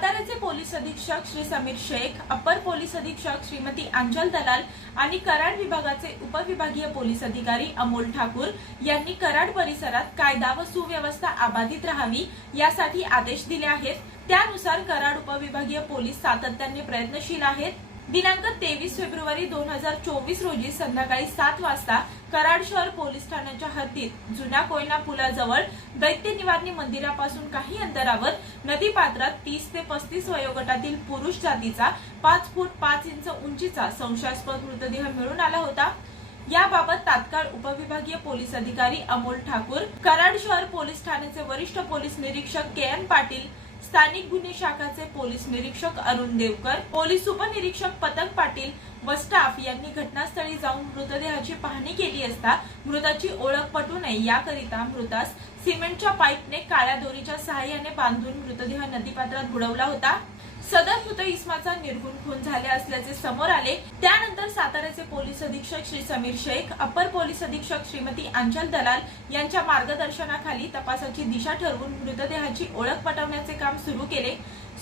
साताऱ्याचे पोलीस अधीक्षक Shri Sameer Shaikh upper police अधीक्षक श्रीमती अंजल दलाल आणि कराड विभागाचे उपविभागीय पोलीस अधिकारी अमोल ठाकूर यांनी कराड परिसरात कायदा व सुव्यवस्था अबाधित राहावी यासाठी आदेश दिले आहेत. त्यानुसार कराड उपविभागीय पोलीस सातत्याने प्रयत्नशील आहेत. दिनांक तेवीस फेब्रुवारी दोन हजार चोवीस रोजी संध्याकाळी सात वाजता कराड शहर पोलीस ठाण्याच्या हद्दीत जुन्या कोयना पुलाजवळ दैत्य निवारणी मंदिरापासून काही अंतरावर नदी पात्रात तीस ते पस्तीस वयोगटातील पुरुष जातीचा पाच फूट पाच इंच उंचीचा संशयास्पद मृतदेह मिळून आला होता. याबाबत तात्काळ उपविभागीय पोलीस अधिकारी अमोल ठाकूर कराड शहर पोलीस ठाण्याचे वरिष्ठ पोलीस निरीक्षक के एन पाटील स्थानिक गुन्हे शाखाचे पोलीस निरीक्षक अरुण देवकर पोलीस उपनिरीक्षक पतंग पाटील व स्टाफ यांनी घटनास्थळी जाऊन मृतदेहाची पाहणी केली असता मृताची ओळख पटू नये याकरिता मृतास सिमेंटच्या पाईपने काळ्या दोरीच्या सहाय्याने बांधून मृतदेह नदीपात्रात बुडवला होता. सदर मृत इस्माचा निर्गुण खून झाले असल्याचे समोर आले. त्यानंतर साताऱ्याचे पोलीस अधीक्षक श्री समीर शेख अपर पोलीस अधीक्षक श्रीमती अंचल दलाल यांच्या मार्गदर्शनाखाली तपासाची दिशा ठरवून मृतदेहाची ओळख पटवण्याचे काम सुरू केले.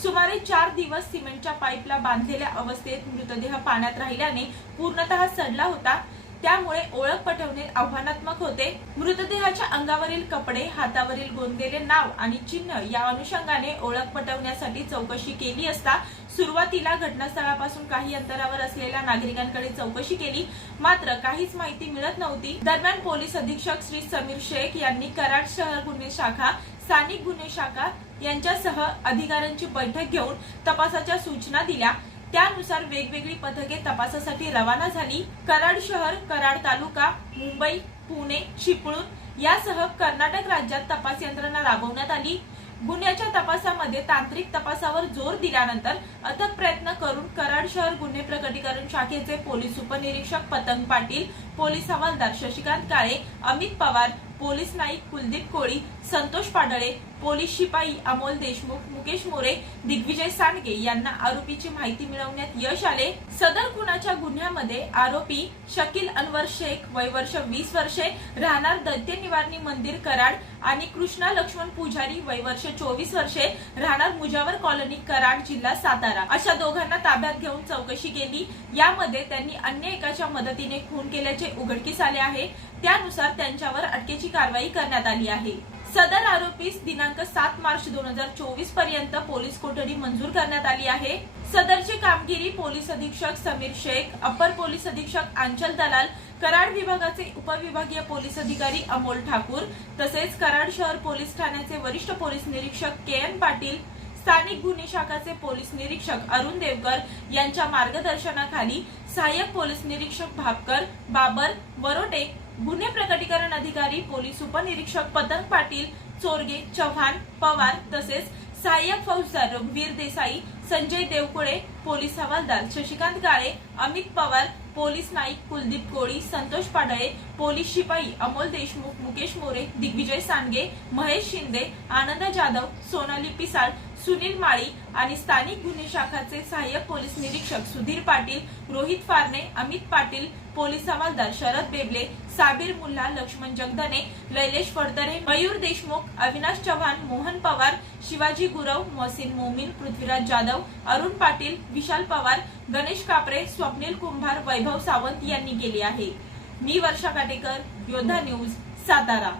सुमारे चार दिवस सिमेंटच्या पाईपला बांधलेल्या अवस्थेत मृतदेह पाण्यात राहिल्याने पूर्णतः सडला होता. त्यामुळे ओळख पटवणे आव्हानात्मक होते. मृतदेहाच्या अंगावरील कपडे हातावरील गोंदलेले नाव आणि चिन्ह या अनुषंगाने ओळख पटवण्यासाठी चौकशी केली असता सुरुवातीला घटनास्थळापासून काही अंतरावर असलेल्या नागरिकांकडे चौकशी केली. मात्र काहीच माहिती मिळत नव्हती. दरम्यान पोलीस अधीक्षक श्री समीर शेख यांनी कराड शहर गुन्हे शाखा स्थानिक गुन्हे शाखा यांच्यासह अधिकाऱ्यांची बैठक घेऊन तपासाच्या सूचना दिल्या. त्यानुसार वेगवेगळी पथके तपासासाठी रवाना झाली. कराड शहर कराड तालुका मुंबई पुणे चिपळूण यासह कर्नाटक राज्यात तपास यंत्रणा राबवण्यात आली. गुन्ह्याच्या तपासामध्ये तांत्रिक तपासावर जोर दिल्यानंतर अथक प्रयत्न करून कराड शहर गुन्हे प्रकटीकरण शाखेचे पोलीस उपनिरीक्षक पतंग पाटील पोलीस हवालदार शशिकांत काळे अमित पवार पोलीस नाईक कुलदीप कोळी संतोष पाडळे पोलीस शिपाई अमोल देशमुख मुकेश मोरे दिग्विजय सांडगे यांना आरोपीची माहिती मिळवण्यात यश आले. सदर खुनाच्या गुन्ह्यामध्ये आरोपी शकील अनवर शेख वय वर्ष वीस वर्षे राहणार दैत्य निवारणी मंदिर कराड आणि कृष्णा लक्ष्मण पुजारी वय वर्ष चोवीस वर्षे राहणार मुजावर कॉलनी कराड जिल्हा सातारा. अशा दोघांना ताब्यात घेऊन चौकशी केली. यामध्ये त्यांनी अन्य एकाच्या मदतीने खून केल्याचे उघडकीस आले आहे. त्यानुसार त्यांच्यावर अटकेची कारवाई करण्यात आली आहे. सदर आरोपीस दिनांक सात मार्च दोन हजार चोवीसपर्यंत पोलीस कोठडी मंजूर करण्यात आली आहे. सदरची कामगिरी पोलीस अधीक्षक समीर शेख अप्पर पोलीस अधीक्षक आंचल दलाल कराड विभागाचे उपविभागीय पोलीस अधिकारी अमोल ठाकूर तसेच कराड शहर पोलीस ठाण्याचे वरिष्ठ पोलीस निरीक्षक के एम पाटील स्थानिक गुन्हे शाखाचे पोलीस निरीक्षक अरुण देवकर यांच्या मार्गदर्शनाखाली सहाय्यक पोलीस निरीक्षक भापकर बाबर वरोटे गुन्हे प्रकटीकरण अधिकारी पोलीस उपनिरीक्षक पतंग पाटील चोरगे चव्हाण पवार तसेच सहाय्यक फौजदार रघुवीर देसाई संजय देवकुळे पोलीस हवालदार शशिकांत काळे अमित पवार पोलीस नाईक कुलदीप कोळी संतोष पाडळे पोलीस शिपाई अमोल देशमुख मुकेश मोरे दिग्विजय सांडगे महेश शिंदे आनंद जाधव सोनाली पिसाळ सुनील माळी आणि स्थानिक गुन्हे शाखाचे सहाय्यक पोलीस निरीक्षक सुधीर पाटील रोहित फारणे अमित पाटील पोलीस हवालदार शरद बेबले साबीर मुल्ला लक्ष्मण जगदने लैलेश फडतरे मयूर देशमुख अविनाश चव्हाण मोहन पवार शिवाजी गुरव मोहसिन मोमीन पृथ्वीराज जाधव अरुण पाटील विशाल पवार गणेश कापरे स्वप्नील कुंभार वैभव सावंत यांनी केली आहे. मी वर्षा काटेकर योद्धा न्यूज सातारा.